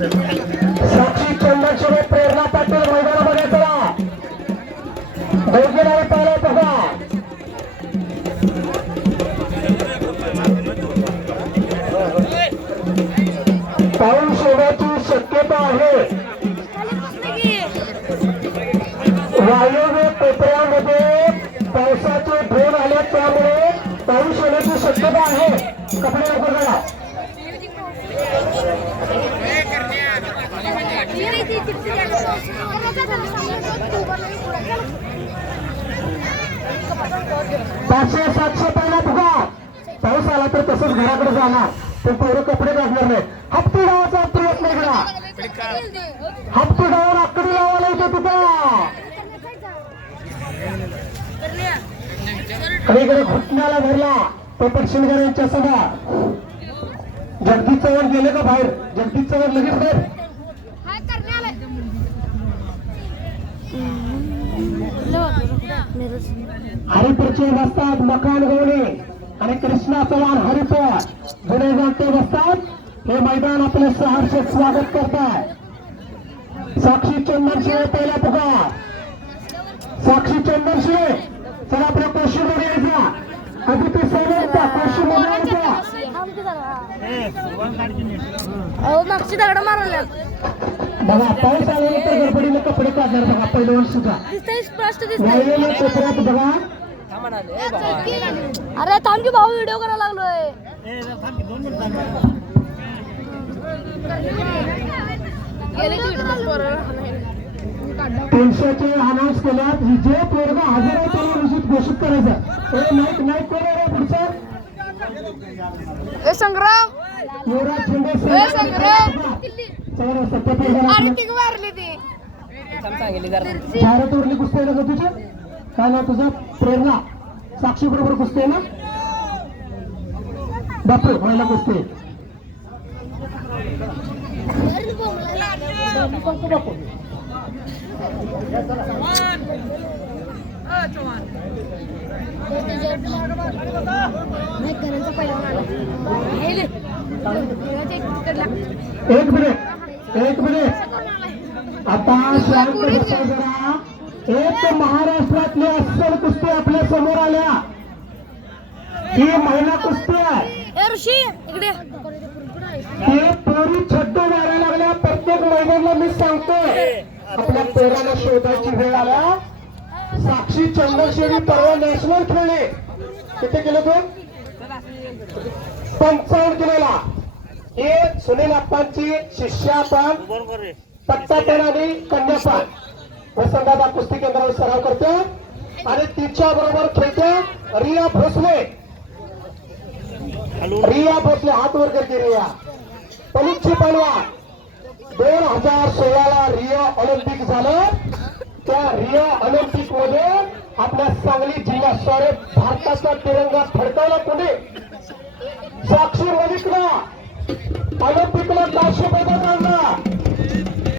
साक्षी चंदनशिवे प्रेरणा पाटील मैदानामध्ये चला दोघे नावे पाहिलं बघा पाऊस होण्याची शक्यता आहे वायव्य कोपऱ्यामध्ये पावसाचे ढोल आले त्यामुळे पाऊस होण्याची शक्यता आहे कपडे लवकर करा पाचशे सातशे पहिला बघा पाऊस आला तर तसंच घराकडे जाणार पण तेवढे कपडे काढणार नाही हप्ती डावाचा प्रयत्न करा हप्ती डावर आकडी लावायला येते तिथं कडीकडे घुटण्याला भरला पोपट शिंदे यांच्या सभा जगदीश चव्हाण गेले का बाहेर जगदीश चव्हाण लगेच बाहेर हरिप्रचे बसतात मकान गवणे आणि कृष्णा चव्हाण हरिपर जुने जाणते बसतात हे मैदान आपले सहर्ष स्वागत करताय साक्षी चंदनशिवे पहिला पुकार साक्षी चंदनशिवे चला आपल्या कोशीमध्ये यायचा अदिती सोनवणचा कोशीमध्ये यायचा मागची दगड मारल्या बघा पाऊस आल्यानंतर गडबडीने कपडे काढणार बघा पहिल्या वर्षीचा वाहिलेल्या कोपऱ्यात बघा अरे थांब की भाऊ व्हिडिओ करायला लागलोय पेन्शनचे अनाऊन्स केल्यात जे पोरगा हजर आहे त्याला घोषित करायचं नाही कोण आहे पुढचा संग्राम युवराज शिंदे जाहिरात उरली कुस्ती आहे ना का तुझी काय ना तुझं प्रेरणा साक्षी बरोबर कुस्ती आहे ना बापरे व्हायला कुस्ती एक मिनिट आता शांत बसा जरा एक महाराष्ट्रातली अस्सल कुस्ती आपल्या समोर आल्या ही महिला कुस्ती आहे ही पोरी छड्डू मारायला लागल्या प्रत्येक महिन्याला मी सांगतोय आपल्या पोराला शोधायची वेळ आल्या साक्षी चंदनशिवे परवा नॅशनल खेळले किती केलं तो 55 किलोला हे सुनील अप्पांची शिष्यापान पट्टापान आणि कन्यापान वसंतदादा कुस्ती केंद्रावर सराव करते आणि तिच्या बरोबर खेळते रिया भोसले हात वर करते रिया पलीची पलवान 2016 ला रिओ ऑलिम्पिक झालं त्या रिओ ऑलिम्पिक मध्ये आपल्या सांगली जिल्हा सॉरी भारताचा तिरंगा फडकावला पुणे साक्षी मलिकला ऑलिम्पिकला 500 पदक आणला